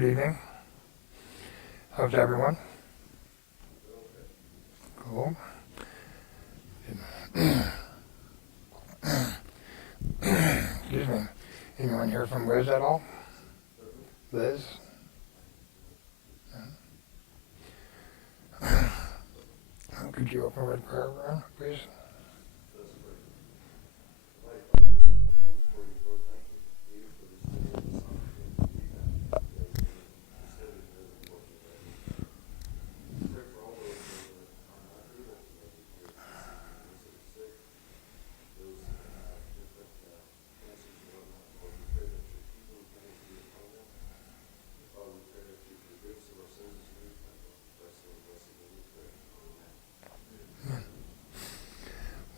Good evening. How's everyone? Cool. Excuse me. Anyone hear from Liz at all? Liz? Could you open with prayer, Ron, please?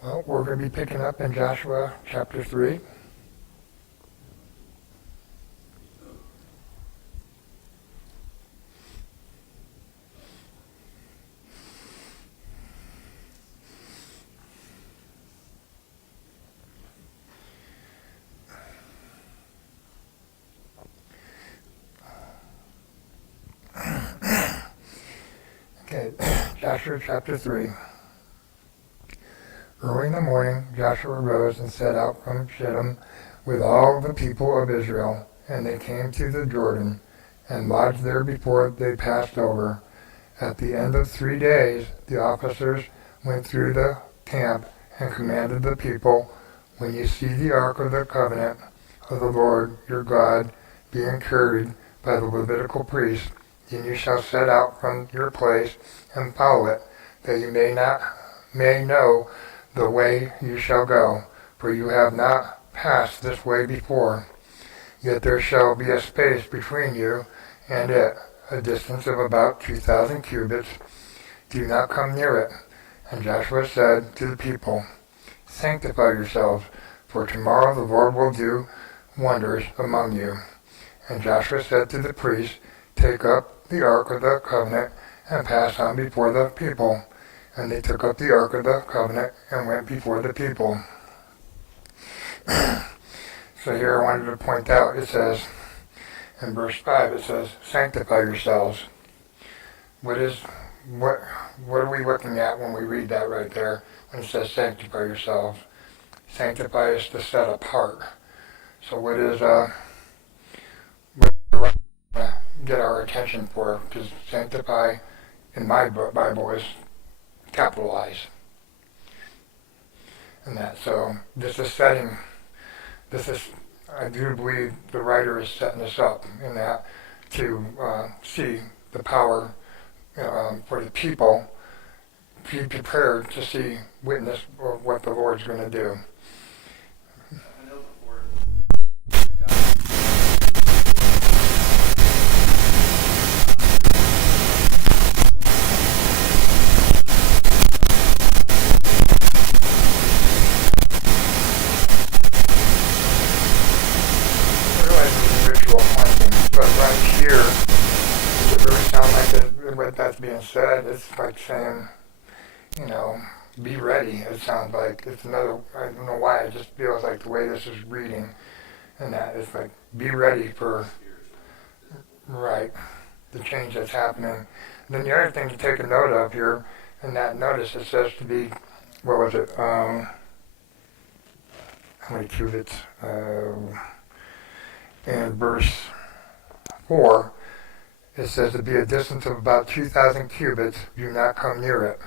Well, we're going to be picking up in Joshua chapter 3. Okay, Joshua chapter 3. Early in the morning, Joshua rose and set out from Shittim with all the people of Israel, and they came to the Jordan and lodged there before they passed over. At the end of 3 days, the officers went through the camp and commanded the people, when you see the ark of the covenant of the Lord your God being carried by the Levitical priests, then you shall set out from your place and follow it, that you may know the way you shall go, for you have not passed this way before. Yet there shall be a space between you and it, a distance of about 2,000 cubits. Do not come near it. And Joshua said to the people, sanctify yourselves, for tomorrow the Lord will do wonders among you. And Joshua said to the priests, take up the ark of the covenant and pass on before the people. And they took up the ark of the covenant and went before the people. So here I wanted to point out, it says, in verse 5, it says, sanctify yourselves. What are we looking at when we read that right there, when it says sanctify yourselves? Sanctify is to set apart. So what do we get our attention for? Because sanctify in my Bible is capitalized. And that, so this is I do believe the writer is setting us up in that to see the power for the people, be prepared to see, witness what the Lord's going to do. That's being said, it's like saying, be ready. It sounds like it's another, I don't know why, it just feels like the way this is reading, and that it's like, be ready for, right, the change that's happening. And then the other thing to take a note of here, in that notice, it says to be, what was it, how many cubits? In verse 4, it says to be a distance of about 2,000 cubits, do not come near it.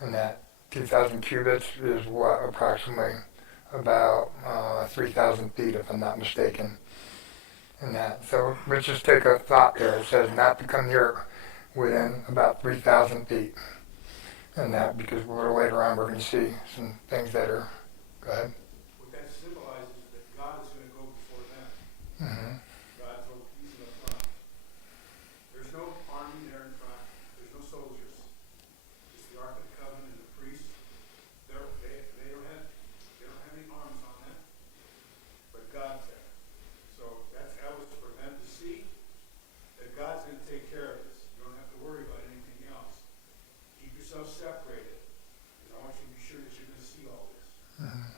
And that 2,000 cubits is what, approximately about 3,000 feet, if I'm not mistaken. And that, so let's just take a thought there. It says not to come near it within about 3,000 feet. And that, because a little later on we're going to see some things that are, go ahead. What that symbolizes is that God is going to go before them. Mm-hmm. There's no army there in front. There's no soldiers. It's the Ark of the Covenant and the priests. They don't have any arms on them, but God's there. So that was for them to see that God's going to take care of this. You don't have to worry about anything else. Keep yourself separated, because I want you to be sure that you're going to see all this. Mm-hmm.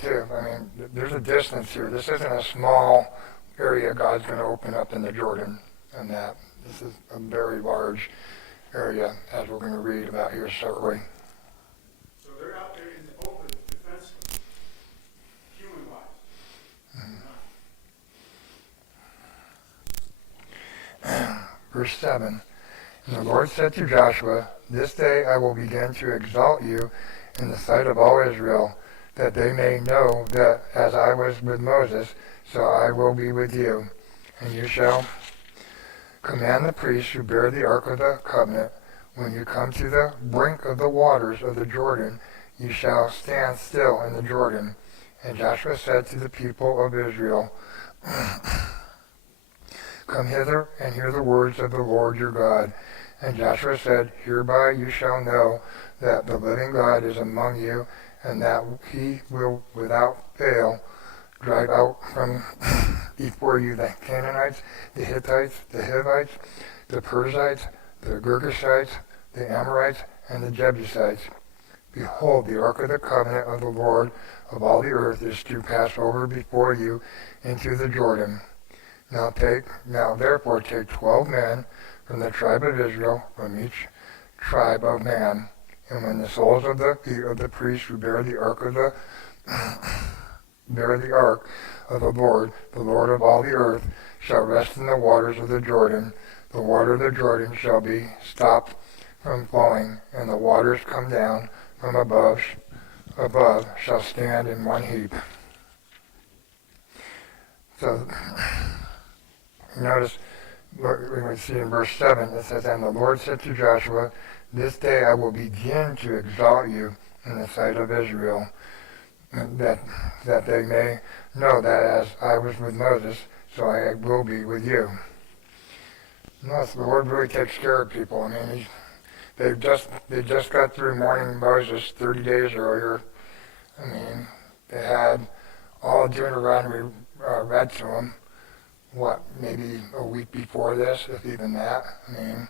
too. I mean, there's a distance here. This isn't a small area God's going to open up in the Jordan and that. This is a very large area, as we're going to read about here shortly. So they're out there in the open, defenseless, human-wise. Verse 7. And the Lord said to Joshua, This day I will begin to exalt you in the sight of all Israel, that they may know that as I was with Moses, so I will be with you. And you shall command the priests who bear the ark of the covenant, when you come to the brink of the waters of the Jordan, you shall stand still in the Jordan. And Joshua said to the people of Israel, Come hither and hear the words of the Lord your God. And Joshua said, Hereby you shall know that the living God is among you, and that he will without fail drive out from before you the Canaanites, the Hittites, the Hivites, the Perizzites, the Girgashites, the Amorites, and the Jebusites. Behold, the ark of the covenant of the Lord of all the earth is to pass over before you into the Jordan. Now therefore take 12 men from the tribe of Israel, from each tribe of man, and when the soles of the feet of the priests who bear the ark of the Lord of all the earth, shall rest in the waters of the Jordan, the water of the Jordan shall be stopped from flowing, and the waters come down from above shall stand in one heap. So notice what we see in verse 7, it says, And the Lord said to Joshua, This day I will begin to exalt you in the sight of Israel, that they may know that as I was with Moses, so I will be with you. Notice the Lord really takes care of people. I mean, they just got through mourning Moses 30 days earlier. I mean, they had all of Deuteronomy read to them. Maybe a week before this, if even that. I mean,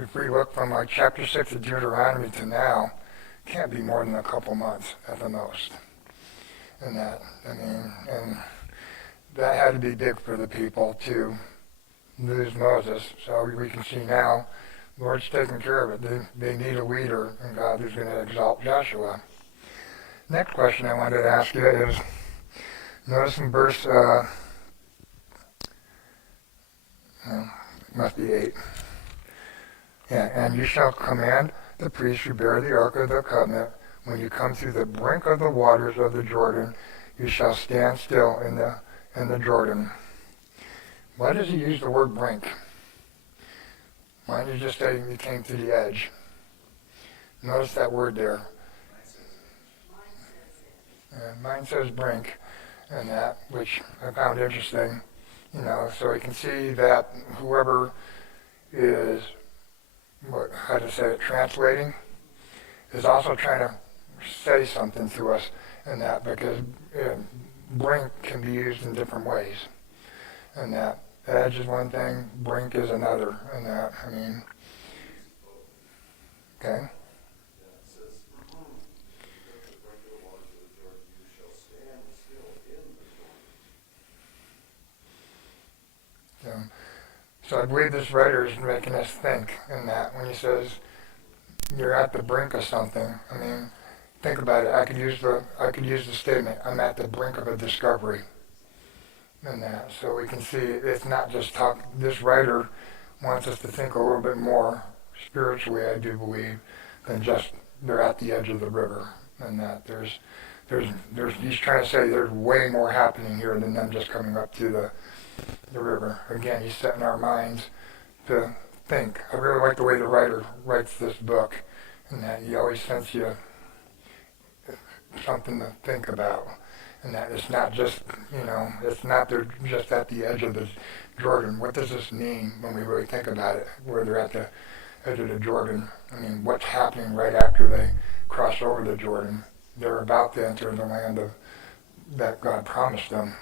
if we look from like chapter 6 of Deuteronomy to now, can't be more than a couple months at the most. And that had to be big for the people to lose Moses. So we can see now, the Lord's taking care of it. They need a leader, and God is going to exalt Joshua. Next question I wanted to ask you is, notice in verse must be 8. Yeah, and you shall command the priests who bear the ark of the covenant, when you come to the brink of the waters of the Jordan, you shall stand still in the Jordan. Why does he use the word brink? Why didn't he just say you came to the edge? Notice that word there. Mine says brink, and that, which I found interesting. So we can see that whoever is, translating, is also trying to say something to us in that, because brink can be used in different ways. And that edge is one thing, brink is another, and that, okay. So I believe this writer is making us think in that when he says you're at the brink of something. Think about it. I could use the statement, I'm at the brink of a discovery. In that, so we can see it's not just talk. This writer wants us to think a little bit more spiritually, I do believe, than just they're at the edge of the river. And that he's trying to say there's way more happening here than them just coming up to the river. Again, he's setting our minds to think. I really like the way the writer writes this book, and that he always sends you something to think about. And that it's not just, it's not they're just at the edge of the Jordan. What does this mean when we really think about it, where they're at the edge of the Jordan? What's happening right after they cross over the Jordan? They're about to enter the land that God promised them.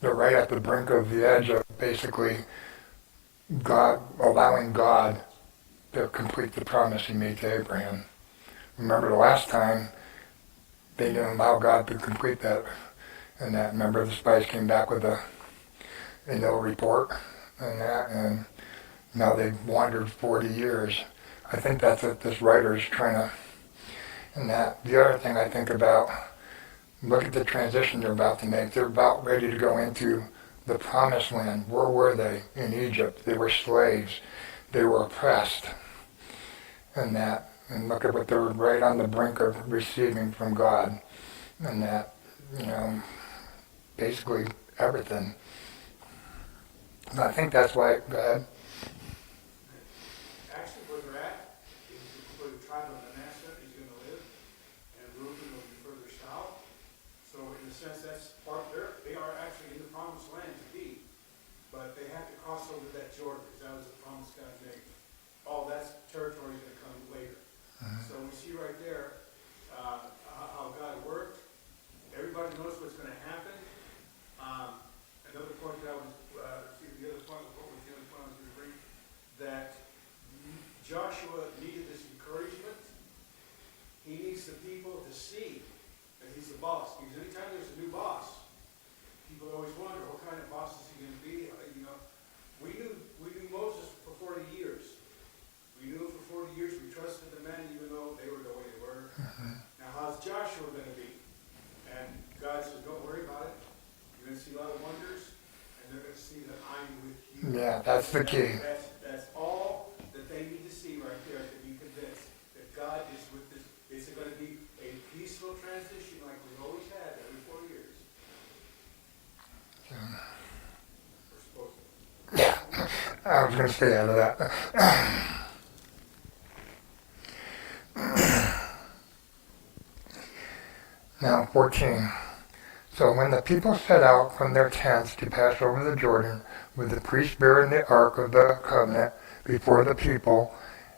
They're right at the brink of the edge of basically God, allowing God to complete the promise he made to Abraham. Remember the last time they didn't allow God to complete that. And that, remember, the spies came back with a no report and that, and now they've wandered 40 years. I think that's what this writer is trying to, and that. The other thing I think about, look at the transition they're about to make. They're about ready to go into the promised land. Where were they? In Egypt. They were slaves. They were oppressed. And that, and look at what they're right on the brink of receiving from God. And that, basically everything. And I think that's why, go ahead. Actually, where they're at is where the tribe of Mesa is going to live, and Reuben will be further south. So in a sense, that's part there. They are actually in the promised land to be, but they have to cross over that Jordan because that was the promise God made. All that's territory is going to come later. So we see right there how God worked. Everybody knows what's going to happen. Another point that I was, the other point, what was the other point I was going to bring? That Joshua needed this encouragement. He needs the people to see that he's the boss. Because anytime there's a new boss, people always wonder what kind of boss is he going to be. We knew Moses for 40 years. We knew him for 40 years. We trusted the men even though they were the way they were. Now how's Joshua going to be? And God says, don't worry about it. You're going to see a lot of wonders, and they're going to see that I'm with you. Yeah, that's the key. That's all that they need to see right there to be convinced that God is with this. It's going to be a peaceful transition like we've always had every 4 years. We're supposed to. Yeah, I was going to stay out of that. Now, 14. So when the people set out from their tents to pass over the Jordan, with the priest bearing the ark of the covenant before the people,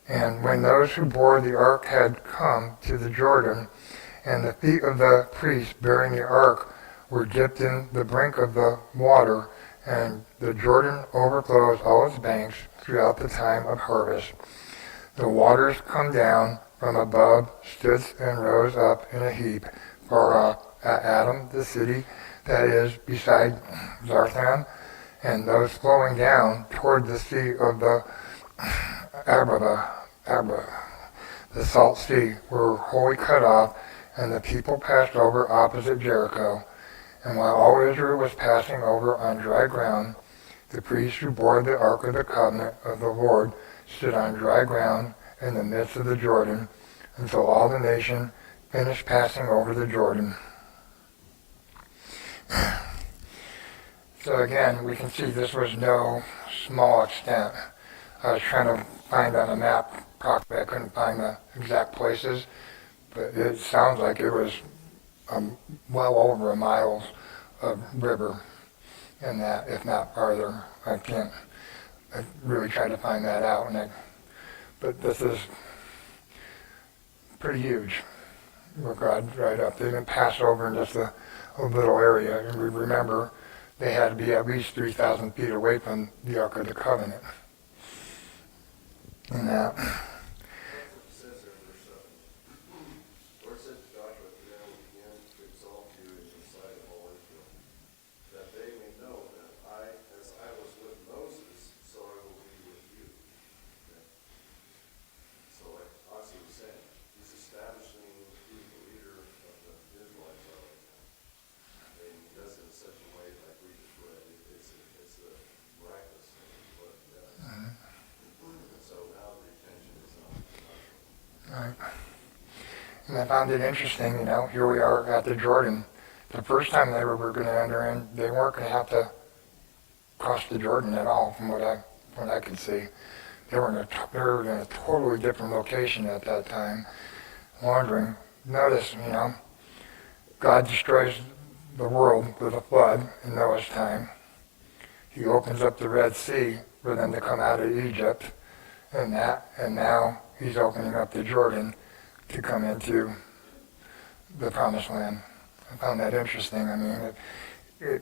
and when those who bore the ark had come to the Jordan, and the feet of the priest bearing the ark were dipped in the brink of the water, and the Jordan overflows all its banks throughout the time of harvest. The waters come down from above, stood and rose up in a heap far off at Adam, the city that is beside Zarthan, and those flowing down toward the sea of the Abra, the salt sea, were wholly cut off, and the people passed over opposite Jericho. And while all Israel was passing over on dry ground, the priests who bore the ark of the covenant of the Lord stood on dry ground in the midst of the Jordan until all the nation finished passing over the Jordan. So again, we can see this was no small extent. I was trying to find on a map, probably I couldn't find the exact places, but it sounds like it was well over a mile of river in that, if not farther. I really tried to find that out, but this is pretty huge. Where God dried up. They didn't pass over in just a little area. And we remember they had to be at least 3,000 feet away from the Ark of the Covenant. And that. Right. And I found it interesting, here we are at the Jordan. The first time they were going to enter in, they weren't going to have to cross the Jordan at all, from what I could see. They were in a totally different location at that time, wandering. Notice, God destroys the world with a flood in Noah's time. He opens up the Red Sea for them to come out of Egypt, and now he's opening up the Jordan to come into the Promised Land. I found that interesting. I mean,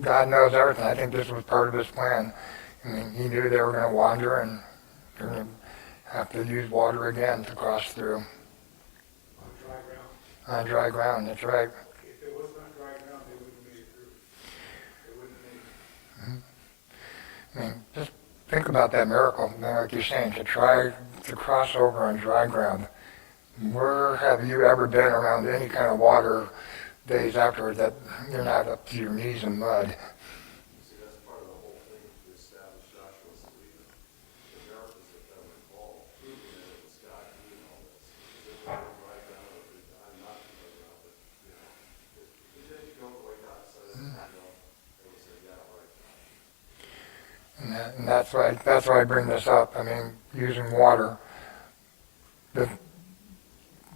God knows everything. I think this was part of his plan. I mean, he knew they were going to wander and they're going to have to use water again to cross through. On dry ground. On dry ground, that's right. If it was not dry ground, they wouldn't have made it through. They wouldn't have made it. I mean, just think about that miracle. Like you're saying, to try to cross over on dry ground. Where have you ever been around any kind of water days afterwards that you're not up to your knees in mud? See, that's part of the whole thing to establish Joshua's belief. The miracles that were involved, proving that it was God doing all this. Because if it were right down, I'm not right now, but, it didn't go the way God said it, they would say, yeah, right. And that's why I bring this up. I mean, using water.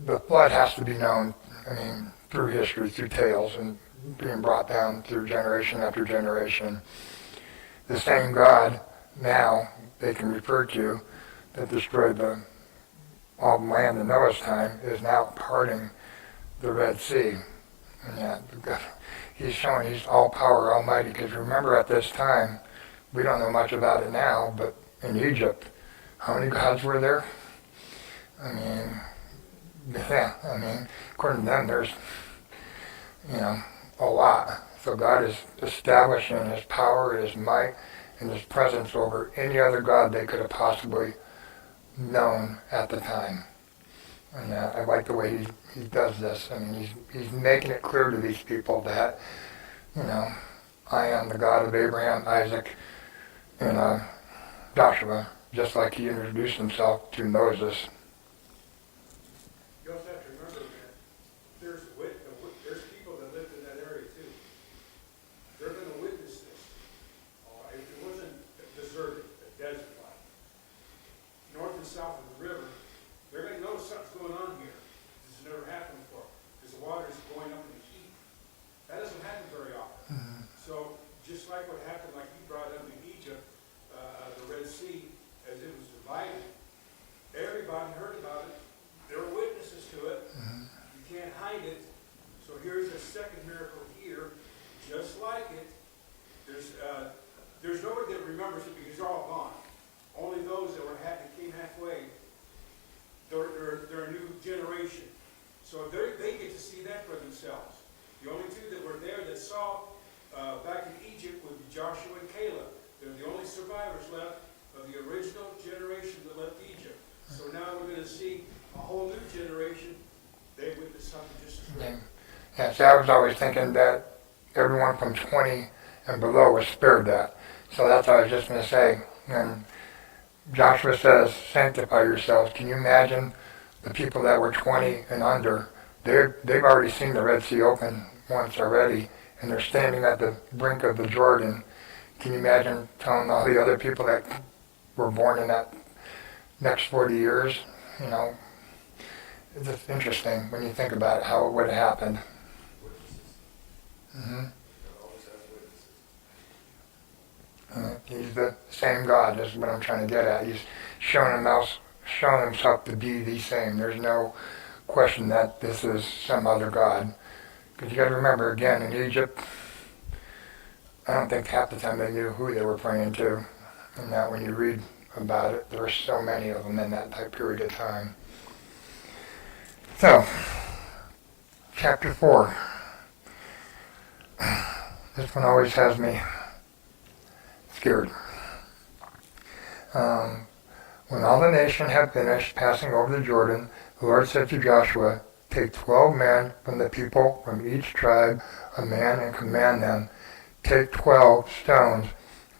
The flood has to be known, I mean, through history, through tales, and being brought down through generation after generation. The same God now they can refer to that destroyed all the land in Noah's time is now parting the Red Sea. And yeah, he's showing he's all power, almighty, because remember at this time, we don't know much about it now, but in Egypt, how many gods were there? I mean, according to them, there's, a lot. So God is establishing his power, his might, and his presence over any other god they could have possibly known at the time. And I like the way he does this. I mean, he's making it clear to these people that, I am the God of Abraham, Isaac, and Joshua, just like he introduced himself to Moses. You also have to remember that there's people that lived in that area too. They're going to witness this. If it wasn't deserted, a desert like, north and south of the river, they're going to notice something's going on here. This has never happened before because the water is going up in the heat. That doesn't happen very often. Mm-hmm. So just like what happened, like you brought up in Egypt, the Red Sea, as it was divided, everybody heard about it. There were witnesses to it. Mm-hmm. You can't hide it. So here's a second miracle here, just like it. There's nobody that remembers it because they're all gone. Only those that came halfway. They're a new generation. So they get to see that for themselves. The only two that were there that saw back in Egypt would be Joshua and Caleb. They're the only survivors left of the original generation that left Egypt. So now we're going to see a whole new generation. They witnessed something just as great. Yeah, see, I was always thinking that everyone from 20 and below was spared that. So that's what I was just going to say. And Joshua says, sanctify yourselves. Can you imagine the people that were 20 and under? They've already seen the Red Sea open once already, and they're standing at the brink of the Jordan. Can you imagine telling all the other people that were born in that next 40 years? It's just interesting when you think about it, how it would have happened. Witnesses. Mm-hmm. God always has witnesses. He's the same God, is what I'm trying to get at. He's shown himself to be the same. There's no question that this is some other God. Because you got to remember, again, in Egypt, I don't think half the time they knew who they were praying to. And that when you read about it, there were so many of them in that period of time. So, chapter 4. This one always has me scared. When all the nation had finished passing over the Jordan, the Lord said to Joshua, take 12 men from the people, from each tribe, a man, and command them, take 12 stones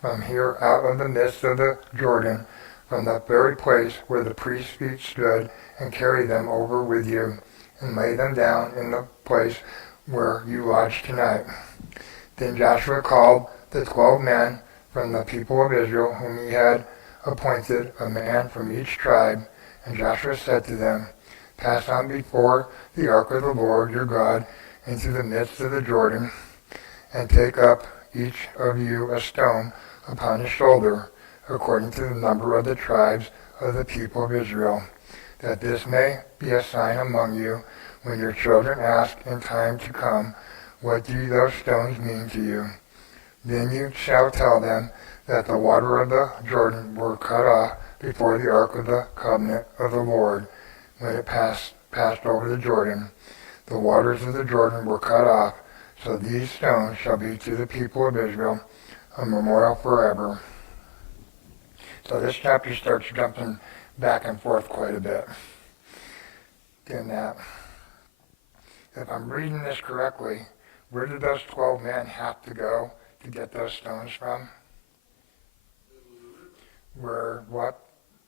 from here out of the midst of the Jordan, from the very place where the priest's feet stood, and carry them over with you, and lay them down in the place where you lodge tonight. Then Joshua called the 12 men from the people of Israel, whom he had appointed, a man from each tribe, and Joshua said to them, pass on before the ark of the Lord your God into the midst of the Jordan, and take up each of you a stone upon his shoulder, according to the number of the tribes of the people of Israel, that this may be a sign among you when your children ask in time to come, what do those stones mean to you? Then you shall tell them that the water of the Jordan were cut off before the ark of the covenant of the Lord, when it passed over the Jordan. the waters of the Jordan were cut off. So these stones shall be to the people of Israel a memorial forever. So this chapter starts jumping back and forth quite a bit. In that, if I'm reading this correctly, where did those 12 men have to go to get those stones from? Where what?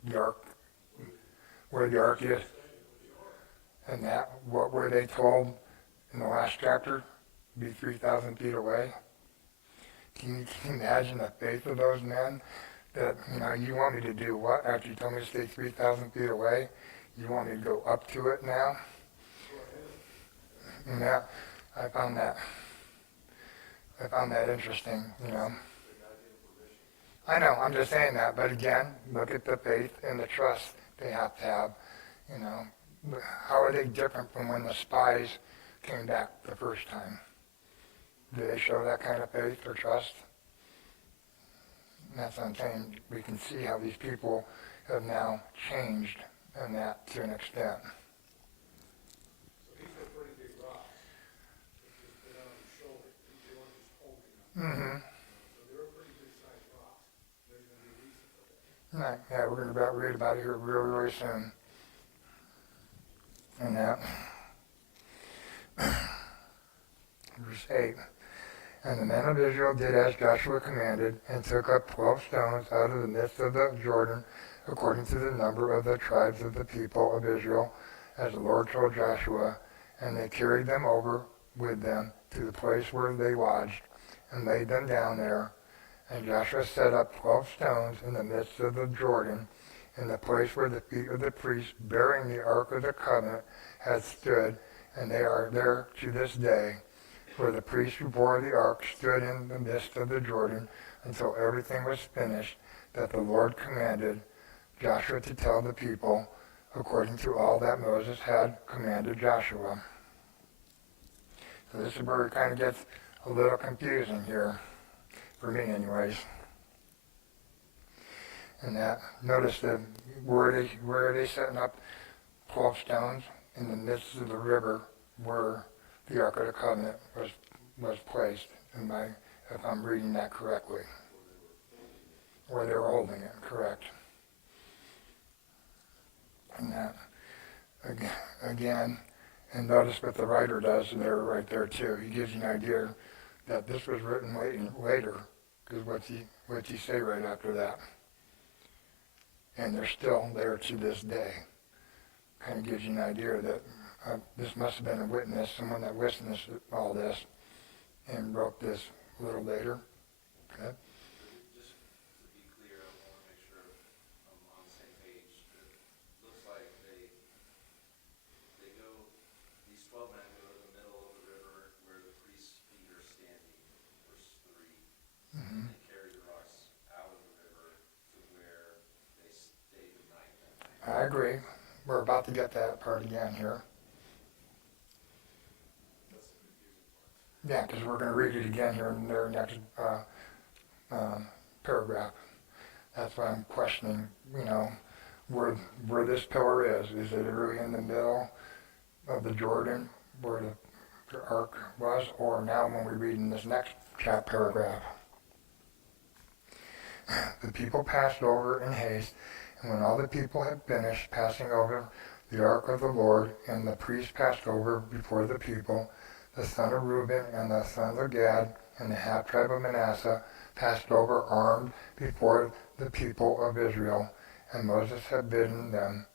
The ark, where the ark is? And that, what were they told in the last chapter? Be 3,000 feet away? Can you imagine the faith of those men? That, you want me to do what? After you told me to stay 3,000 feet away, you want me to go up to it now? And that, I found that interesting. I know, I'm just saying that, but again, look at the faith and the trust they have to have, you know. How are they different from when the spies came back the first time? Do they show that kind of faith or trust? And that's what I'm saying. We can see how these people have now changed in that to an extent. So these are pretty big rocks. If you put on your shoulder, they weren't just holding them. So they were pretty good sized rocks. There's going to be a reason for that. Right, yeah, we're going to read about it here really, really soon. And that. Verse 8. And the men of Israel did as Joshua commanded, and took up 12 stones out of the midst of the Jordan, according to the number of the tribes of the people of Israel, as the Lord told Joshua. And they carried them over with them to the place where they lodged, and laid them down there. And Joshua set up 12 stones in the midst of the Jordan, in the place where the feet of the priests bearing the Ark of the Covenant had stood, and they are there to this day. For the priests who bore the ark stood in the midst of the Jordan until everything was finished that the Lord commanded Joshua to tell the people, according to all that Moses had commanded Joshua. So this is where it kind of gets a little confusing here, for me anyways. And that, notice that where are they setting up 12 stones? In the midst of the river where the Ark of the Covenant was placed, if I'm reading that correctly. Where they were holding it, correct. And that, again, and notice what the writer does there, right there too. He gives you an idea that this was written later, because what's he say right after that? And they're still there to this day. Kind of gives you an idea that this must have been a witness, someone that witnessed all this and wrote this a little later. Okay. Just to be clear, I want to make sure I'm on the same page. It looks like they go, these 12 men go to the middle of the river where the priest's feet are standing, verse 3. Mm-hmm. They carry the rocks out of the river to where they stay the night. I agree. We're about to get that part again here. That's the confusing part. Yeah, because we're going to read it again here in their next paragraph. That's why I'm questioning, where this pillar is. Is it really in the middle of the Jordan where the ark was, or now when we read in this next paragraph? The people passed over in haste, and when all the people had finished passing over the ark of the Lord, and the priest passed over before the people, the son of Reuben and the sons of Gad and the half-tribe of Manasseh passed over armed before the people of Israel. And Moses had bidden them,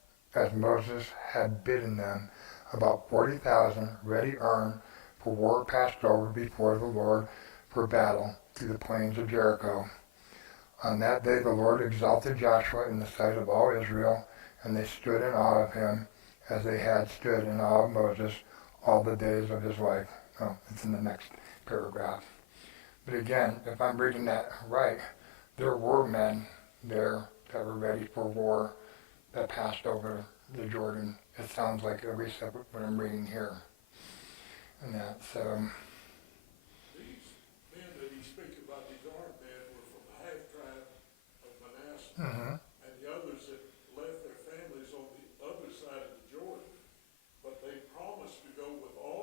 about 40,000 ready armed for war passed over before the Lord for battle to the plains of Jericho. On that day the Lord exalted Joshua in the sight of all Israel, and they stood in awe of him as they had stood in awe of Moses all the days of his life. Oh, it's in the next paragraph. But again, if I'm reading that right, there were men there that were ready for war that passed over the Jordan. It sounds like at least that's what I'm reading here. And that's, These men that he speaks about, these armed men, were from the half-tribe of Manasseh. mm-hmm. And the others that left their families on the other side of the Jordan. But they promised to go with all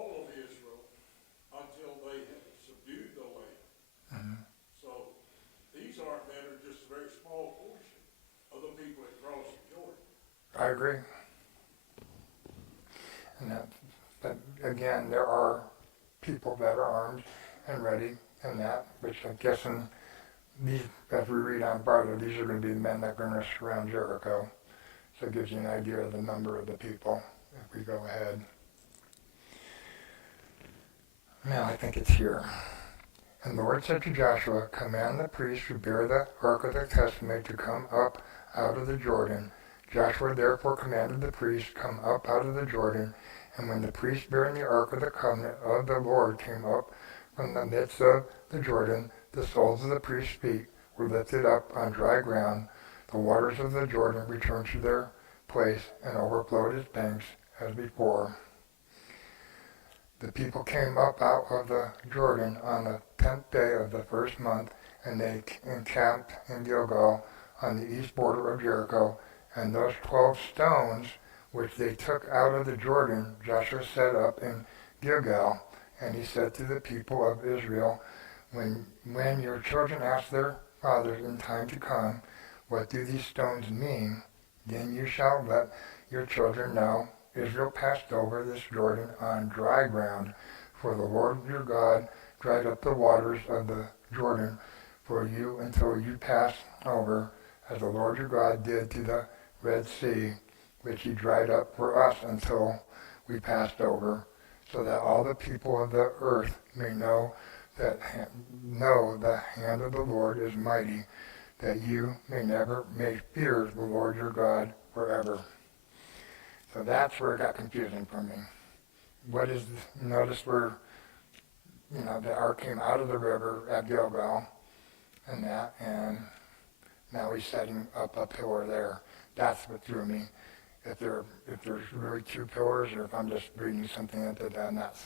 I agree. And that, but again, there are people that are armed and ready and that, which I'm guessing these, as we read on farther, these are going to be the men that are going to surround Jericho. So it gives you an idea of the number of the people if we go ahead. Now I think it's here. And the Lord said to Joshua, command the priests who bear the ark of the testament to come up out of the Jordan. Joshua therefore commanded the priests, come up out of the Jordan. And when the priests bearing the ark of the covenant of the Lord came up from the midst of the Jordan, the soles of the priests' feet were lifted up on dry ground. The waters of the Jordan returned to their place and overflowed its banks as before. The people came up out of the Jordan on the 10th day of the first month, and they encamped in Gilgal on the east border of Jericho. And those 12 stones which they took out of the Jordan, Joshua set up in Gilgal. And he said to the people of Israel, when your children ask their fathers in time to come, what do these stones mean? Then you shall let your children know, Israel passed over this Jordan on dry ground, for the Lord your God dried up the waters of the Jordan for you until you passed over, as the Lord your God did to the Red Sea, which he dried up for us until we passed over, so that all the people of the earth may know the hand of the Lord is mighty, that you may fear the Lord your God forever. So that's where it got confusing for me. Notice where, the ark came out of the river at Gilgal and that, and now he's setting up a pillar there. That's what threw me. If there's really two pillars, or if I'm just reading something into that, and that's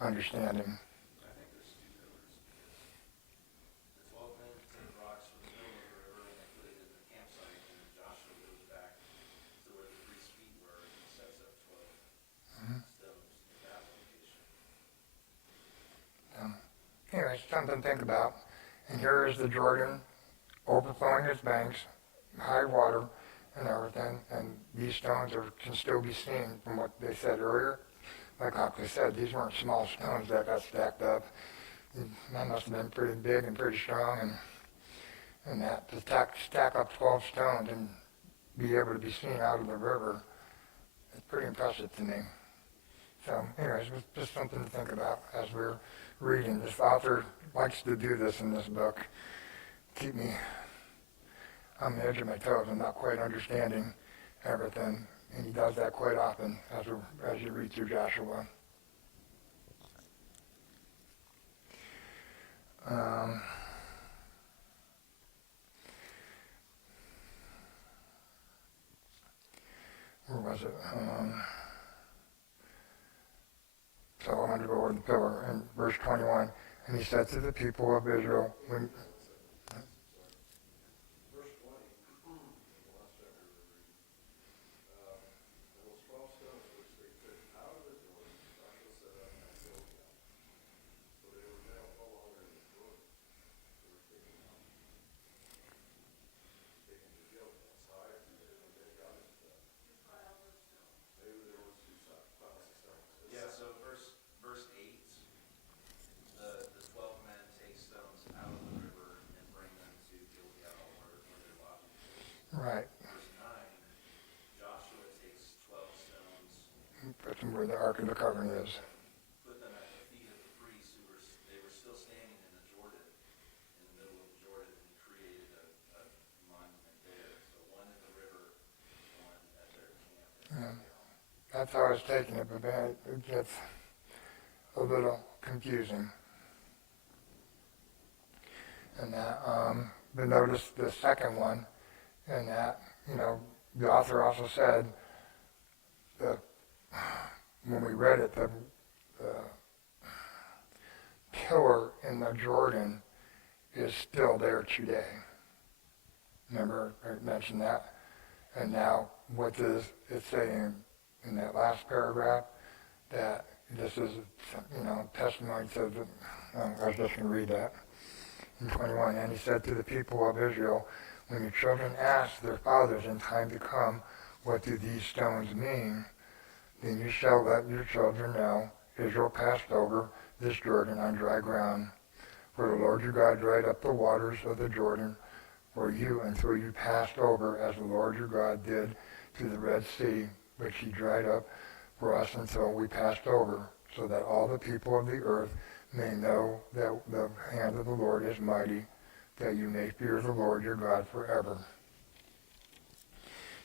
understanding. I think there's two pillars, because the 12 men took rocks from the middle of the river and they put it in the campsite, and then Joshua goes back to where the priest's feet were and sets up 12 stones in that location. Anyway, something to think about. And here is the Jordan overflowing its banks, high water and everything, and these stones can still be seen from what they said earlier. Like Hockley said, these weren't small stones that got stacked up. That must have been pretty big and pretty strong, and that to stack up 12 stones and be able to be seen out of the river, it's pretty impressive to me. So anyways, it was just something to think about as we're reading. This author likes to do this in this book, keep me on the edge of my toes and not quite understanding everything. And he does that quite often as you read through Joshua. Where was it? So I'm going to go over the pillar in verse 21. And he said to the people of Israel, when Verse 20, in the last chapter we were reading, and those 12 stones which they took out of the Jordan, Joshua set up at Gilgal. So they were now no longer in the Jordan. They were taken to Gilgal. So I when they got into that. Maybe there was two piles of stones. Yeah, so verse 8, the 12 men take stones out of the river and bring them to Gilgal where their lodging is. right, Verse 9, Joshua takes 12 stones, put them where the Ark of the Covenant is. put them at the feet of the priests they were still standing in the Jordan, in the middle of the Jordan, and he created a monument there. So one in the river, one at their camp. Yeah. That's how I was taking it, but then it gets a little confusing. And that, but notice the second one, and that, the author also said that when we read it, the pillar in the Jordan is still there today. Remember, I mentioned that. And now, what does it say in that last paragraph? That this is, testimony to the, I was just going to read that. In 21, and he said to the people of Israel, when your children ask their fathers in time to come, what do these stones mean? Then you shall let your children know, Israel passed over this Jordan on dry ground. For the Lord your God dried up the waters of the Jordan for you until you passed over, as the Lord your God did to the Red Sea, which he dried up for us until we passed over, so that all the people of the earth may know that the hand of the Lord is mighty, that you may fear the Lord your God forever.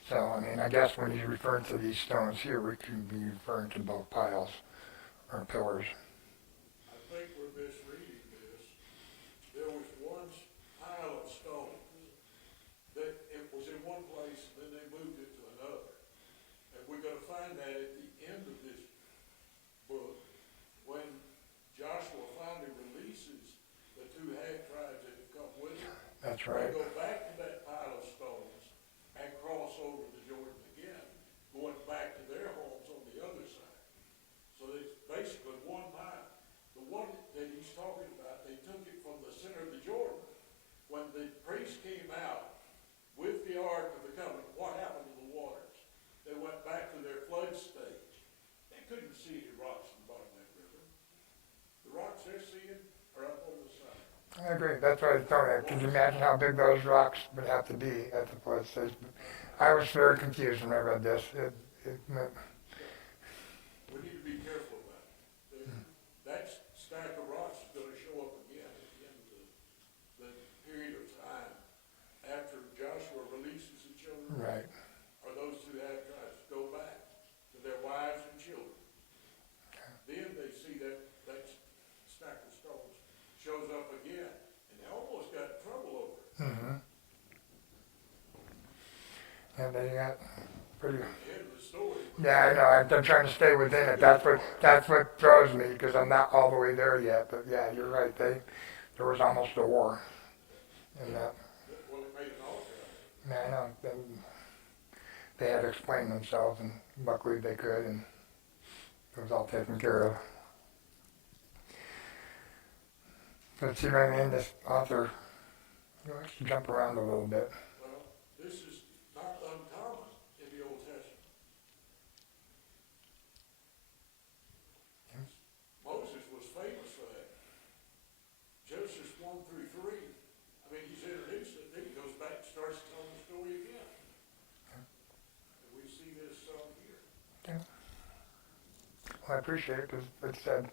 So, I mean, I guess when he's referring to these stones here, we can be referring to both piles or pillars. I think we're misreading this. There was one pile of stones that it was in one place and then they moved it to another. And we're gonna find that at the end of this book, when Joshua finally releases the two half tribes that have come with him. That's They right. go back to that pile of stones and cross over the Jordan again, going back to their homes on the other side. So it's basically one pile. The one that he's talking about, they took it from the center of the Jordan. When the priest came out with the Ark of the Covenant, what happened to the waters? They went back to their flood stage. They couldn't see any rocks in the bottom of that river. The rocks they're seeing are up on the side. I agree. That's what I was telling you. Can you imagine how big those rocks would have to be at the flood stage? I was very confused when I read this. It meant, We need to be careful about it. That stack of rocks is gonna show up again at the end of the period of time after Joshua releases the children. right. Or those two half tribes go back to their wives and children. Then they see that stack of stones shows up again, and they almost got in trouble over it. Mm-hmm. And they got pretty. At the end of the story, Yeah, I know. I'm trying to stay within it. That's what throws me because I'm not all the way there yet. But yeah, you're right. There was almost a war. And well, it made an altar out of it. yeah, I know. They had to explain themselves, and luckily they could, and it was all taken care of. But see what I mean? This author likes to jump around a little bit. Well, this is not uncommon in the Old Testament. Moses was famous for that. Genesis 1 through 3. I mean, he's introduced it, then he goes back and starts telling the story again. And we see this here. Yeah. Well, I appreciate it because it said,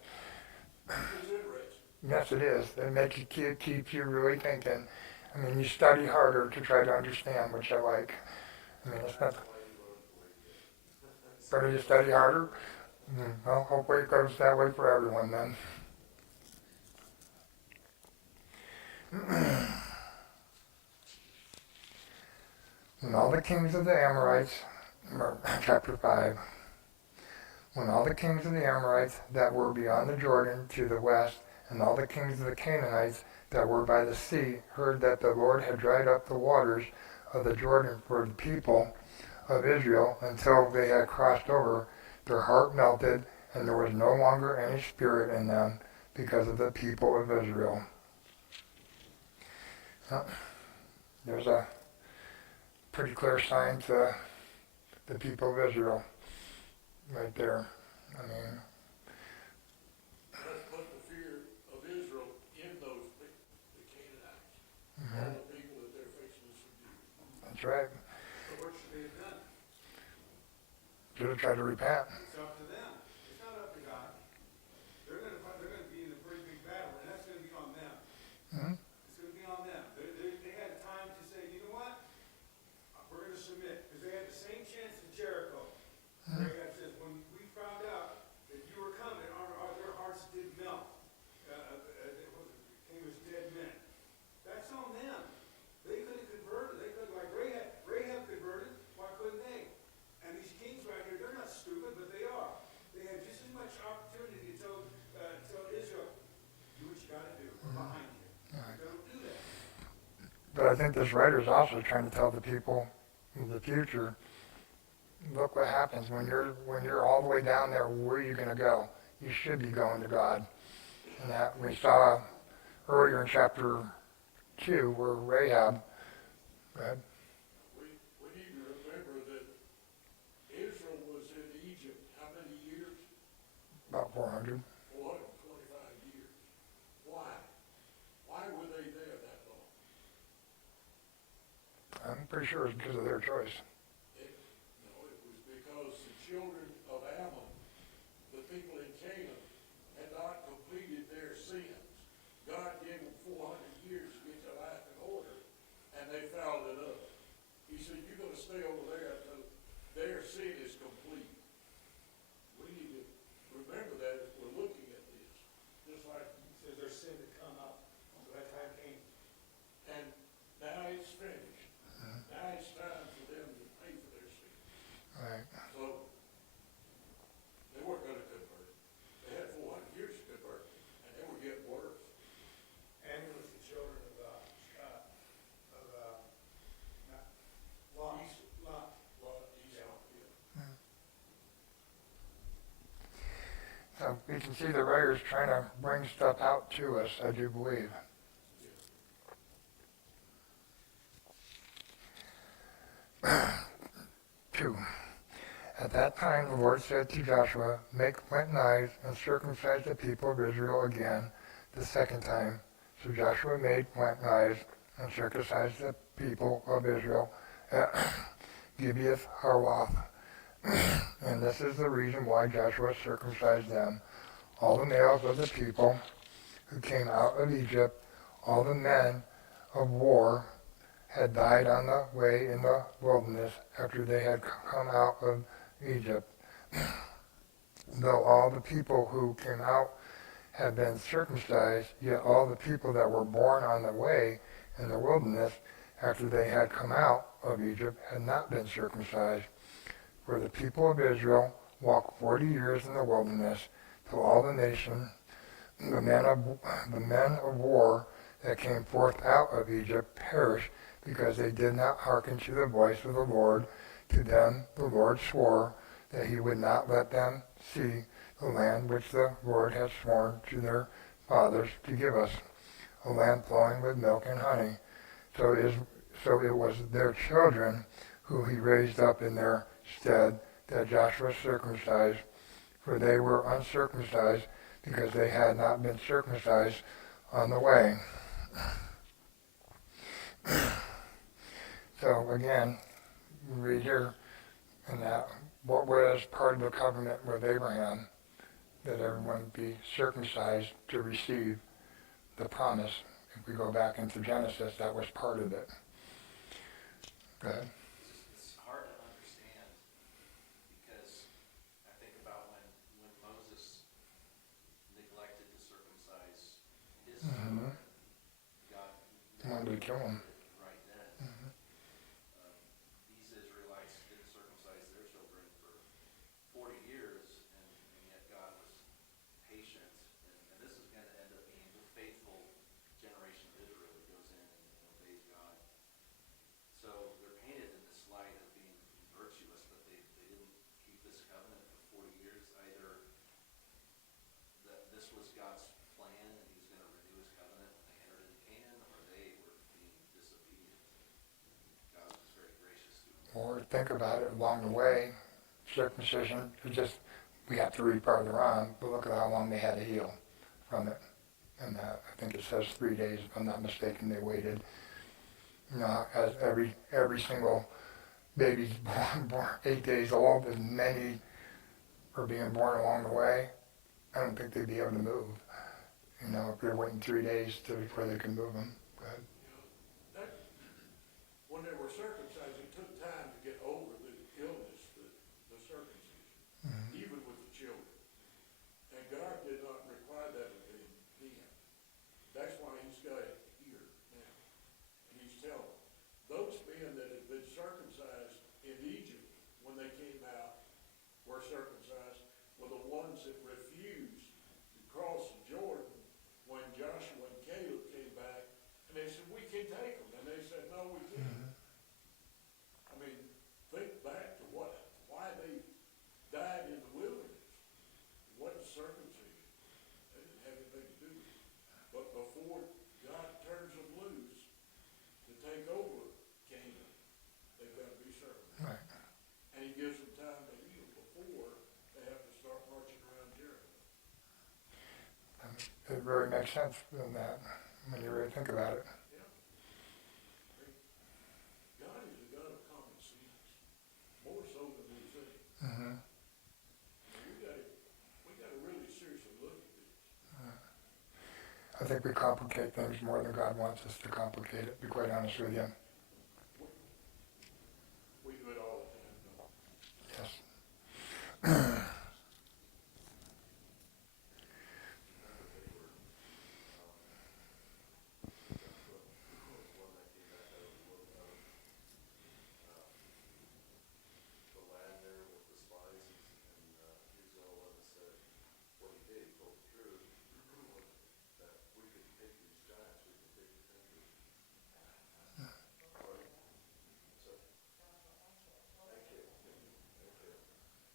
It's interesting. yes, it is. It makes you keep you really thinking. I mean, you study harder to try to understand, which I like. I mean, it's not. Better you study harder. Well, hopefully it goes that way for everyone then. When all the kings of the Amorites, chapter 5, when all the kings of the Amorites that were beyond the Jordan to the west, and all the kings of the Canaanites that were by the sea, heard that the Lord had dried up the waters of the Jordan for the people of Israel until they had crossed over, their heart melted, and there was no longer any spirit in them because of the people of Israel. There's a pretty clear sign to the people of Israel right there. I mean, Let's put the fear of Israel in those people, the Canaanites, all the people that they're fixing to subdue. that's right. So what should they have done? Should try to repent. It's up to them. It's not up to God. They're gonna be in a pretty big battle, and that's gonna be on them. Mm-hmm. It's gonna be on them. They had time to say, you know what? We're gonna submit, because they had the same chance as Jericho. Rahab says, when we found out that you were coming, their hearts did melt. It became as dead men. That's on them. They could have converted. They could, like Rahab converted. Why couldn't they? And these kings right here, they're not stupid, but they are. They had just as much opportunity to tell Israel, do what you gotta do. We're behind you. They don't do that. But I think this writer is also trying to tell the people in the future, look what happens when you're all the way down there. Where are you going to go? You should be going to God. And that we saw earlier in chapter 2 where Rahab, We need to remember that About 400. 425 years. Why? Why were they there that long? I'm pretty sure it's because of their choice. No, it was because the children of Ammon, the people in Canaan, had not completed their sins. God gave them 400 years to get their life in order, and they fouled it up. He said, you're going to stay over there until their sin is complete. We need to remember that as we're looking at this. Just like, It says their sin had come up, so that time came. and now it's finished. Now it's time for them to pay for their sin. Right. So, they weren't going to convert. They had 400 years to convert, and they were getting worse. And it was the children of Lot. Lot. Lot, Esau, yeah. So we can see the writer's trying to bring stuff out to us, I do believe. Yeah. 2. At that time the Lord said to Joshua, make flint knives and circumcise the people of Israel again the second time. So Joshua made flint knives and circumcised the people of Israel at Gibeath Harloth. And this is the reason why Joshua circumcised them. All the males of the people who came out of Egypt, all the men of war, had died on the way in the wilderness after they had come out of Egypt. Though all the people who came out had been circumcised, yet all the people that were born on the way in the wilderness after they had come out of Egypt had not been circumcised. For the people of Israel walked 40 years in the wilderness till all the nation, the men of war that came forth out of Egypt perished because they did not hearken to the voice of the Lord. To them the Lord swore that he would not let them see the land which the Lord had sworn to their fathers to give us, a land flowing with milk and honey. So it was their children who he raised up in their stead that Joshua circumcised, for they were uncircumcised because they had not been circumcised on the way. So again, we read here in that what was part of the covenant with Abraham, that everyone be circumcised to receive the promise. If we go back into Genesis, that was part of it. Go ahead. It's hard to understand because I think about when Moses neglected to circumcise his Mm-hmm. children, God Wanted to kill him. right then. Mm-hmm. These Israelites didn't circumcise their children for 40 years, and yet God was patient. And this is going to end up being the faithful generation of Israel that goes in and obeys God. So they're painted in this light of being virtuous, but they didn't keep this covenant for 40 years. Either that this was God's plan and he was going to renew his covenant when they entered into Canaan, or they were being disobedient. God was very gracious to them. Or think about it along the way, circumcision, we have to read farther on, but look at how long they had to heal from it. And I think it says 3 days, if I'm not mistaken, they waited. As every single baby's born 8 days old, as many are being born along the way, I don't think they'd be able to move. If they're waiting 3 days before they can move them. Go ahead. That, when they were circumcised, it took time to get over the illness, the circumcision, Mm-hmm. even with the children. And God did not require that of them then. That's why he's got it here now. And he's telling them, those men that had been circumcised in Egypt when they came out were circumcised were the ones that refused to cross the Jordan when Joshua and Caleb came back makes sense in that when you really think about it. Yeah. God is a God of common sense, more so than we think. Hmm. We gotta really seriously look at this. I think we complicate things more than God wants us to complicate it, to be quite honest with you. We do it all the time, don't we? Yes. Remember they were, Joshua was one that came back out of uh, the land there with the spies, and he was the only one that said what he did. He told the truth was that we could take these giants, we could take the country. Pardon? So, thank you, thank you.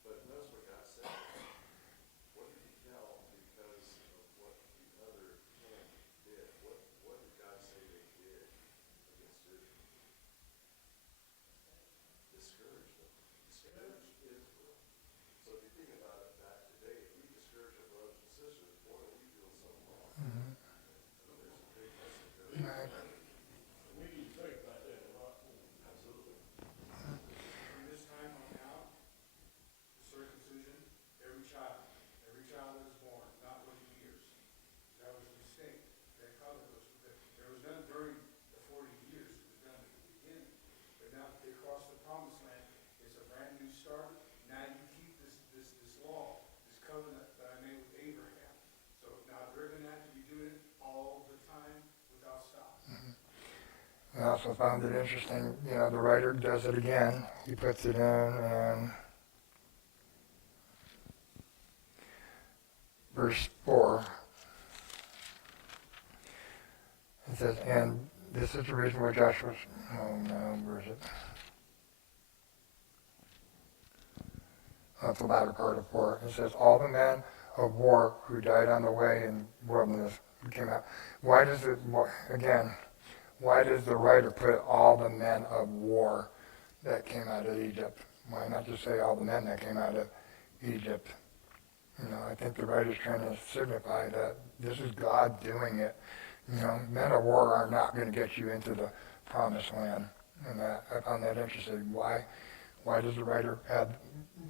But notice what God said. What did he tell because of what the other 10 did? What did God say they did against Israel? Discouraged them. Discouraged Israel. So if you think about it back today, if we discourage our brothers and sisters, boy, are we doing something wrong. Hmm. So there's a big message there. Right. We need to think about that a lot more. Absolutely. From this time on out, the circumcision, every child that is born, not looking years. That was a mistake. That covenant was, there was none during the 40 years, it was done at the beginning. But now that they crossed the promised land, it's a brand new start. Now you keep this law, this covenant that I made with Abraham. So now they're gonna have to be doing it all the time without stop. I also found it interesting, the writer does it again. He puts it in and verse 4. It says, and this is the reason why Joshua's, where is it? That's the latter part of 4. It says, all the men of war who died on the way in wilderness came out. Why does the writer put all the men of war that came out of Egypt? Why not just say all the men that came out of Egypt? I think the writer's trying to signify that this is God doing it. Men of war are not going to get you into the promised land. And I found that interesting. Why does the writer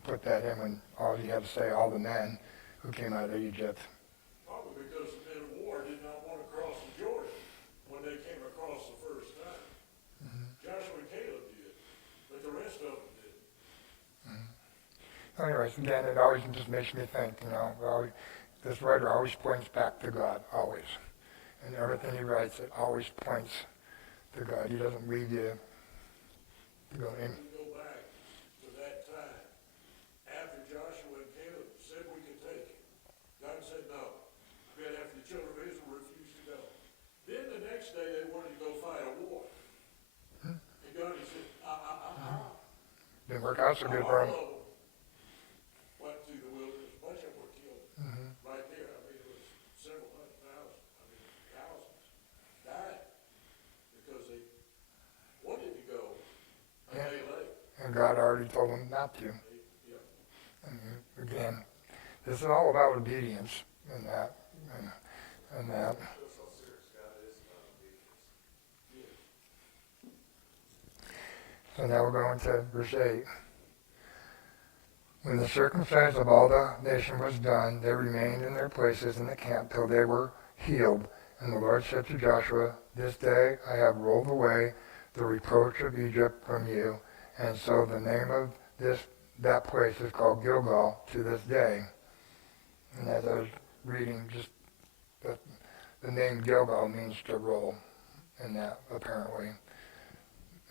put that in when all he had to say, all the men who came out of Egypt? Probably because the men of war did not want to cross the Jordan when they came across the first time. Joshua and Caleb did, but the rest of them didn't. Anyways, again, it always just makes me think, this writer always points back to God, always. And everything he writes, it always points to God. He doesn't leave you to go in. We go back to that time after Joshua and Caleb said we could take it. God said no. Right after the children of Israel refused to go. Then the next day they wanted to go fight a war. And God said, Didn't work out so good for him. all of them went through the wilderness. A bunch of them were killed right there. I mean, it was several hundred thousand. I mean, thousands died because they wanted to go a day late. And God already told him not to. Yeah. And again, this is all about obedience and that. And that. Shows how serious God is about obedience. So now we're going to verse 8. When the circumcision of all the nation was done, they remained in their places in the camp till they were healed. And the Lord said to Joshua, this day I have rolled away the reproach of Egypt from you. And so the name of that place is called Gilgal to this day. And as I was reading, just the name Gilgal means to roll in that, apparently,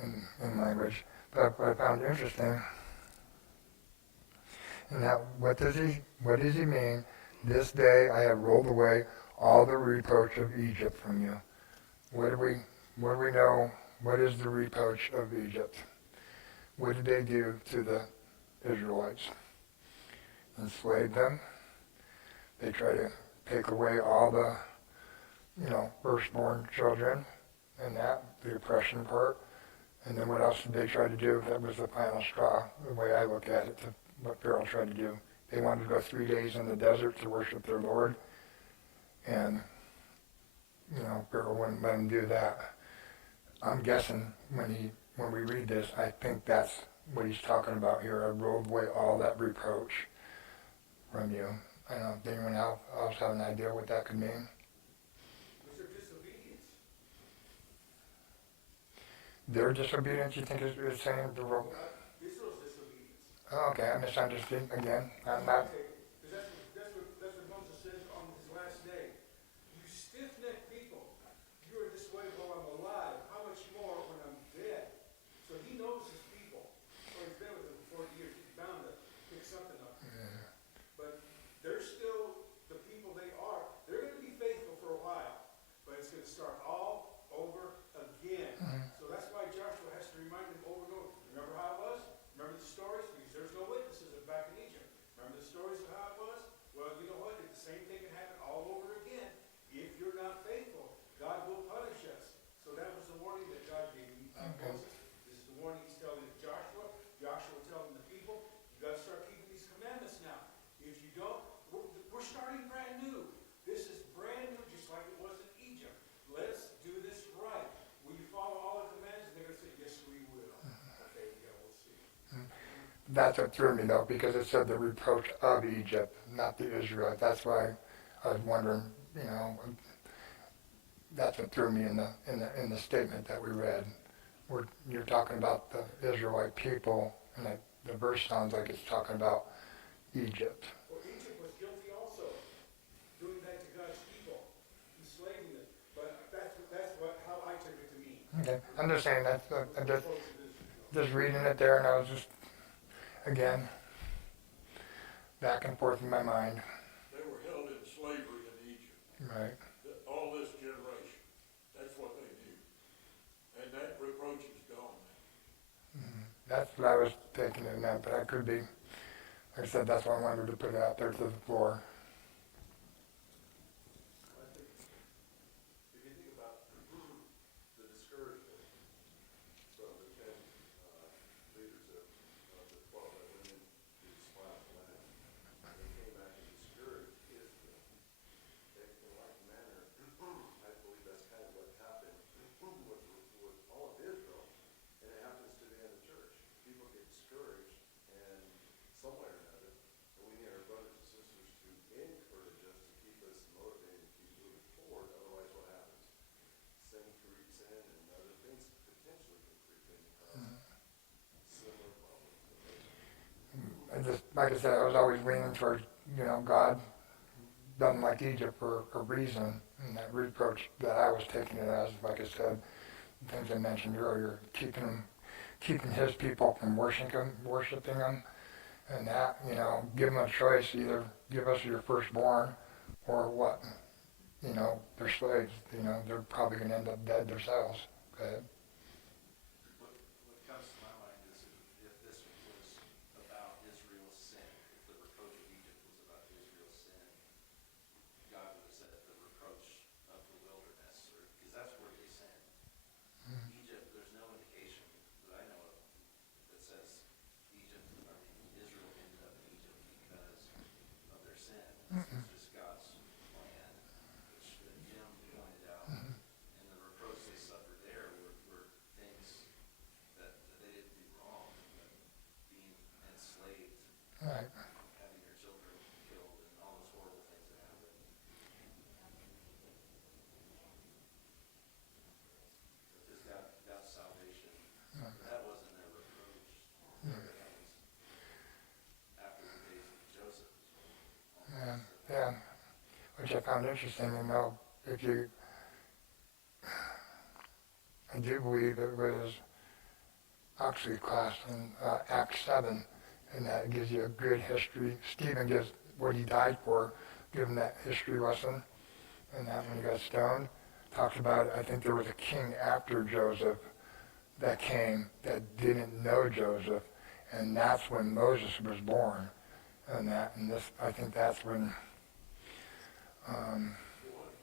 in language. But what I found interesting, and that what does he mean? This day I have rolled away all the reproach of Egypt from you. What do we know? What is the reproach of Egypt? What did they do to the Israelites? Enslaved them. They tried to take away all the, firstborn children, and that, the oppression part. And then what else did they try to do? That was the final straw, the way I look at it, to what Pharaoh tried to do. They wanted to go 3 days in the desert to worship their Lord. And Pharaoh wouldn't let him do that. I'm guessing when we read this, I think that's what he's talking about here. I rolled away all that reproach from you. I don't know if anyone else have an idea what that could mean. Was their disobedience. Their disobedience, you think, is saying the roll? Israel's disobedience. Oh, okay, I misunderstood again. I'm not. Because that's what Moses says on his last day. You stiff-necked people, you are this way while I'm alive. How much more when I'm dead? So he knows his people. Well, he's been with them for 40 years. He's bound to pick something up. But they're still the people they are. They're going to be faithful for a while, but it's going to start all over again. So that's why Joshua has to remind them over and over. Remember how it was? Remember the stories? Because there's no witnesses back in Egypt. Remember the stories of how it was? Well, you know what? The same thing can happen all over again. If you're not faithful, God will punish us. So that was the warning that God gave Moses. This is the warning he's telling Joshua. Joshua telling the people, you got to start keeping these commandments now. If you don't, we're starting brand new. This is brand new, just like it was in Egypt. Let's do this right. Will you follow all the commands? And they're going to say, yes, we will. Okay, yeah, we'll see. That's what threw me though, because it said the reproach of Egypt, not the Israelites. That's why I was wondering. That's what threw me in the statement that we read. You're talking about the Israelite people, and the verse sounds like it's talking about Egypt. Well, Egypt was guilty also, doing that to God's people, enslaving them. But that's how I took it to mean. Okay, I'm just saying that. I'm just reading it there, and I was just again back and forth in my mind. They were held in slavery in Egypt. Right. All this generation. That's what they knew. And that reproach is gone now. That's what I was thinking of that, but I could be. Like I said, that's why I wanted to put it out there to the floor. I think, if you think about the discouragement from the 10 leaders of the 12 that went in to spy the land, and they came back and discouraged Israel. In like manner, I believe that's kind of what happened with all of Israel, and it happens today in the church. People get discouraged, and some way or another, and we need our brothers and sisters to encourage us, to keep us motivated, to keep moving forward. Otherwise, what happens? Sin creeps in, and other things potentially can creep in and cause similar problems. I just, like I said, I was always leaning towards, God doesn't like Egypt for a reason, and that reproach that I was taking it as, like I said, things I mentioned earlier, keeping his people from worshiping him, and that, give them a choice, either give us your firstborn, or what, they're slaves, they're probably going to end up dead themselves. Go ahead. What comes to my mind is if this was about Israel's sin, if the reproach of Egypt was about Israel's sin, God would have said the reproach of the wilderness, because that's where they sinned. Egypt, there's no indication that I know of that says Israel ended up in Egypt because of their sin. It's just God's plan, which Jim pointed out. And the reproach they suffered there were things that they didn't do wrong, but being enslaved, All right. having your children killed, and all those horrible things that happened. But this God's salvation, that wasn't their reproach. That was after the days of Joseph. Yeah, which I found interesting, if you, I do believe it was actually class in Acts 7, and that gives you a good history. Stephen gives what he died for, given that history lesson, and that when he got stoned, talks about, I think there was a king after Joseph that came that didn't know Joseph, and that's when Moses was born, and this, I think that's when, 400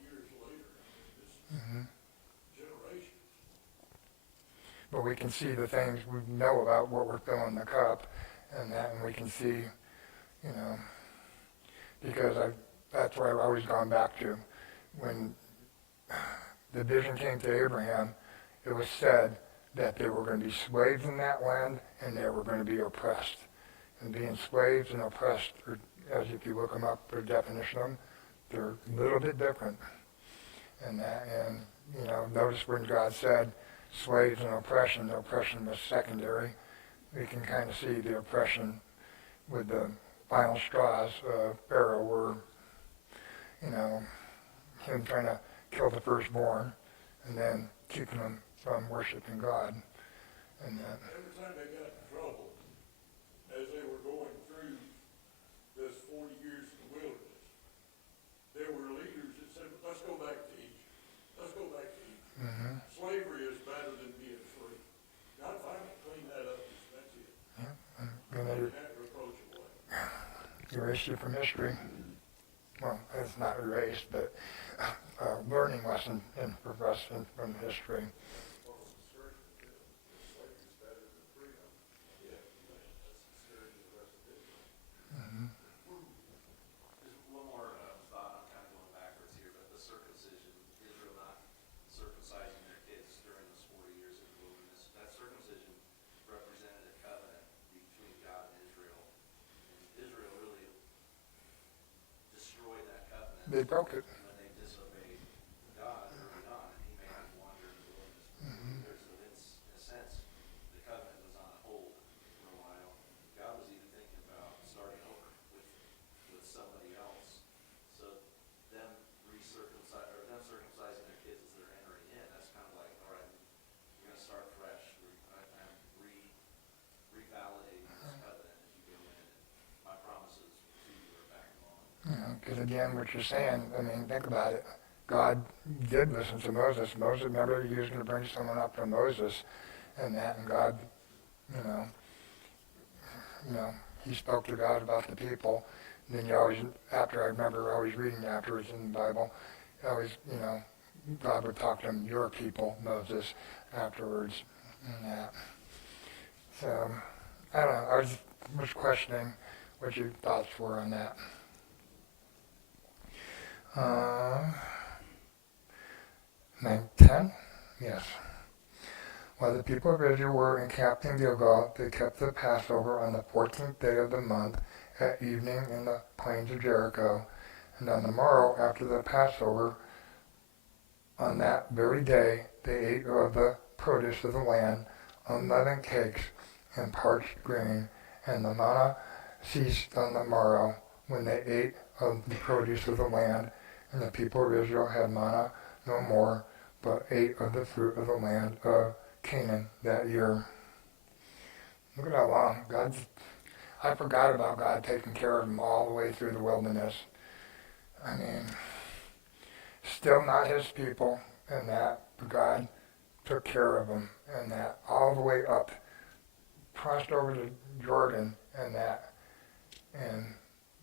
years later, this generation. but we can see the things we know about what we're filling the cup, and we can see, because that's where I've always gone back to, when the vision came to Abraham, it was said that they were going to be slaves in that land and they were going to be oppressed. And being slaves and oppressed, as if you look them up for definition of them, they're a little bit different. And notice when God said slaves and oppression, the oppression was secondary. We can kind of see the oppression with the final straws of Pharaoh were, him trying to kill the firstborn and then keeping them from worshiping God. And Every time they got in trouble, as they were going through this 40 years in the wilderness, there were leaders that said, let's go back to Egypt. Let's go back to Egypt. mm-hmm. Slavery is better than being free. God finally cleaned that up. That's it. And they You have to approach it away. erased you from history. Well, it's not erased, but learning lesson for us from history. Well, it's discouraging too. Slavery is better than freedom. Yeah, that's discouraging the rest of Israel. Mm-hmm. Just one more thought, I'm kind of going backwards here, but the circumcision, Israel not circumcising their kids during those 40 years in the wilderness, that circumcision represented a covenant between God and Israel. And Israel really destroyed that covenant. They broke it. When they disobeyed God early on, and he made them wander in the wilderness for 40 years. So in a sense, the covenant was on hold for a while. God was even thinking about starting over with somebody else. So them circumcising their kids as they're entering in, that's kind of like, all right, we're going to start fresh. I'm revalidating this covenant as you go in, and my promises to you are back on. Because again, what you're saying, think about it. God did listen to Moses. Moses, remember, he was going to bring someone up from Moses, and God, he spoke to God about the people. And then you always, I remember always reading afterwards in the Bible, always, God would talk to him, your people, Moses, afterwards, and that. So, I don't know, I was questioning what your thoughts were on that. 10? Yes. While the people of Israel were encamped in Gilgal, they kept the Passover on the 14th day of the month at evening in the plains of Jericho. And on the morrow after the Passover, on that very day, they ate of the produce of the land, unleavened cakes and parched grain, and the manna ceased on the morrow when they ate of the produce of the land, and the people of Israel had manna no more, but ate of the fruit of the land of Canaan that year. Look at how long I forgot about God taking care of them all the way through the wilderness. Still not his people, and that, but God took care of them, and that all the way up, crossed over to Jordan, and that, and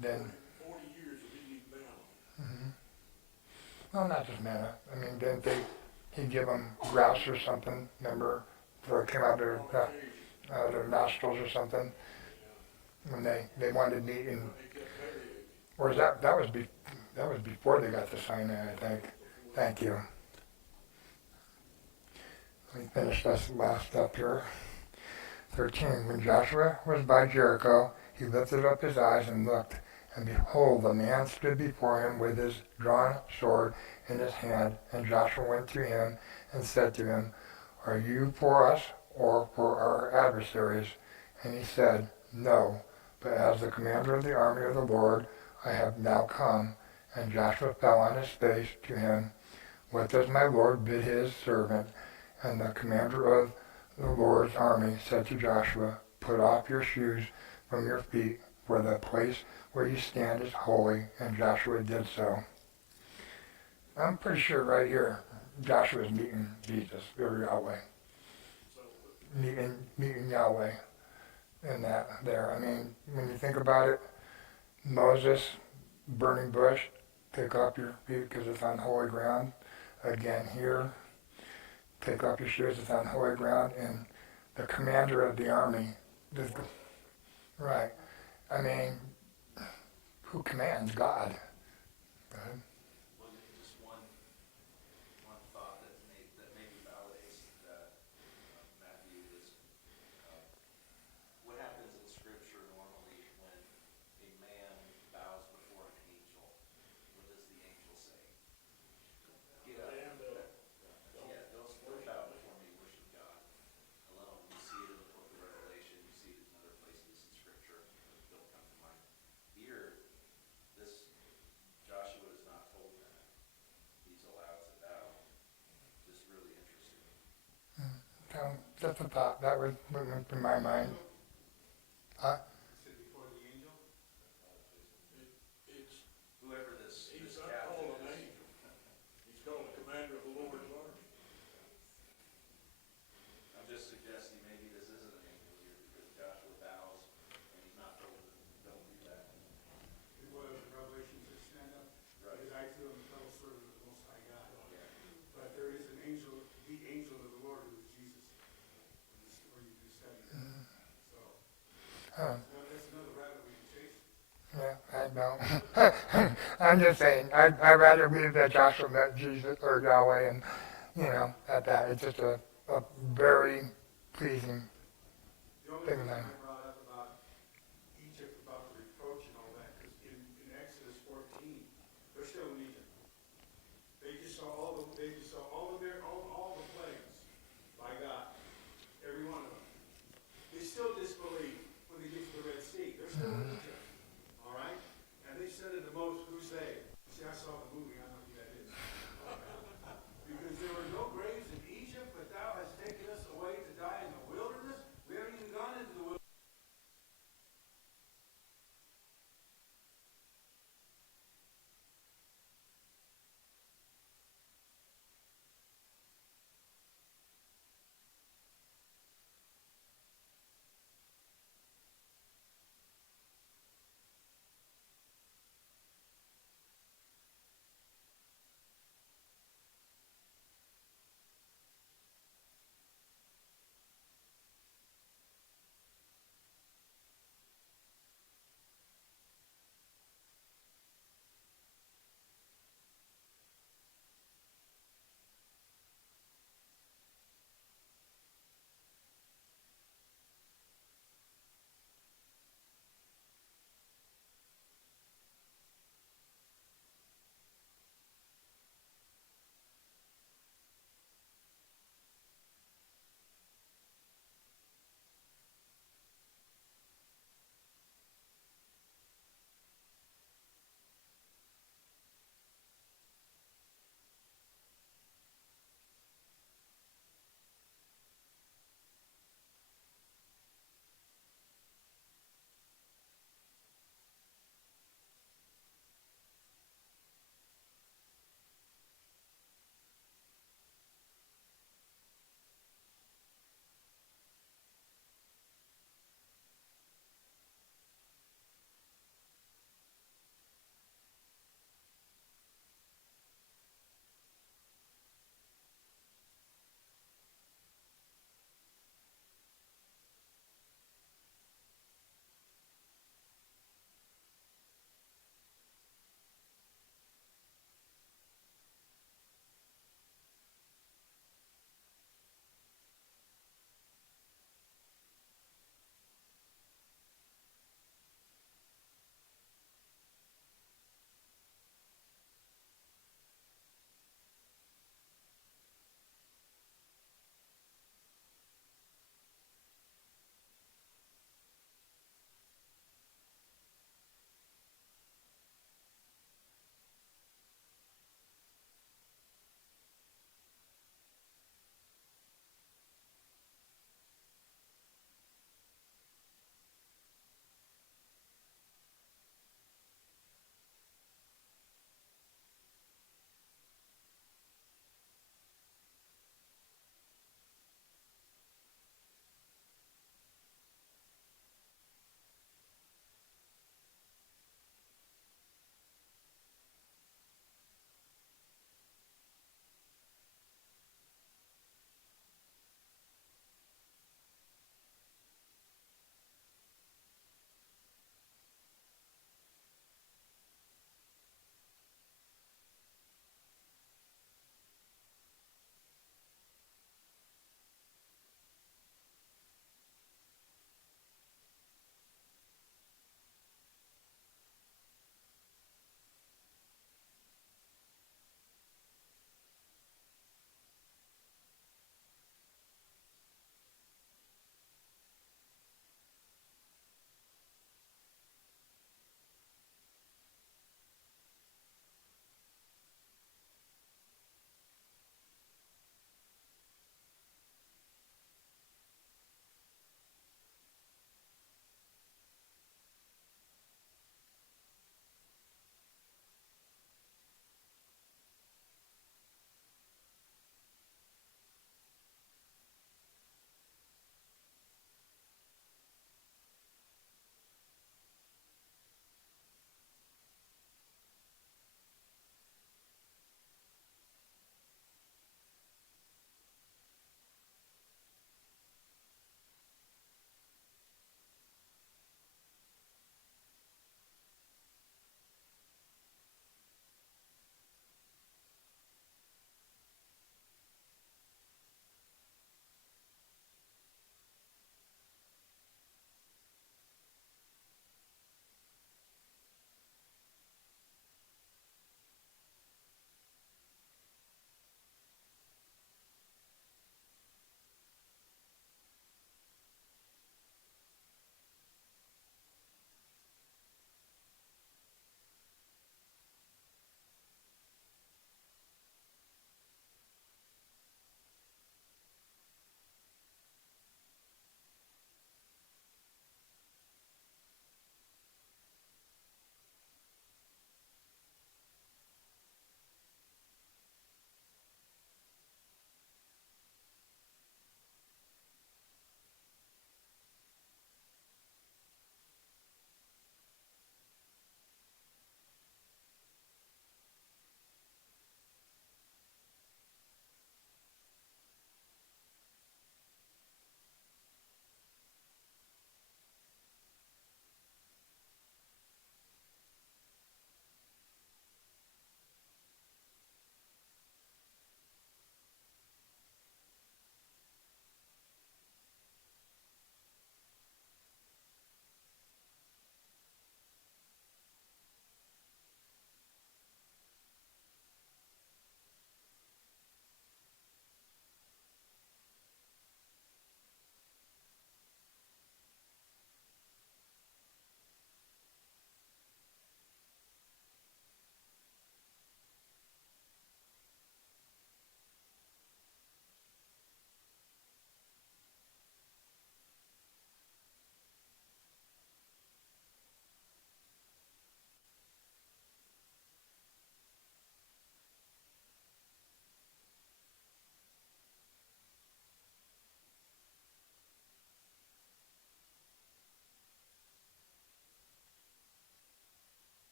then 40 years of eating manna. Mm-hmm. Well, not just manna. Didn't he'd give them grouse or something, remember? So it came out their nostrils or something. When they wanted meat, and or is that was before they got to Sinai, I think. Thank you. Let me finish this last up here. 13. When Joshua was by Jericho, he lifted up his eyes and looked, and behold, a man stood before him with his drawn sword in his hand. And Joshua went to him and said to him, Are you for us or for our adversaries? And he said, No, but as the commander of the army of the Lord, I have now come. And Joshua fell on his face to him. What does my Lord bid his servant? And the commander of the Lord's army said to Joshua, Put off your shoes from your feet, for the place where you stand is holy. And Joshua did so. I'm pretty sure right here, Joshua is meeting Jesus, or Yahweh. Meeting Yahweh in that there. When you think about it, Moses, burning bush, take off your feet because it's on holy ground. Again here, take off your shoes, it's on holy ground. And the commander of the army, right. Who commands? God. Go ahead. Well, just one thought that Just a thought. That was what went through my mind. I said before the angel. It's, Whoever this he's not captain called an is. angel. He's called a commander of the Lord's army. I'm just suggesting maybe this isn't an angel here because Joshua bows and he's not told to don't do that. It was in Revelation to stand up. Right. His eye to him, fellow servant of the Most High God. Yeah. But there is an angel, the angel of the Lord, who is Jesus. Where you do study. So Oh, that's another rabbit we can chase. yeah, I don't. I'm just saying, I'd rather believe that Joshua met Jesus or Yahweh, and at that, it's just a very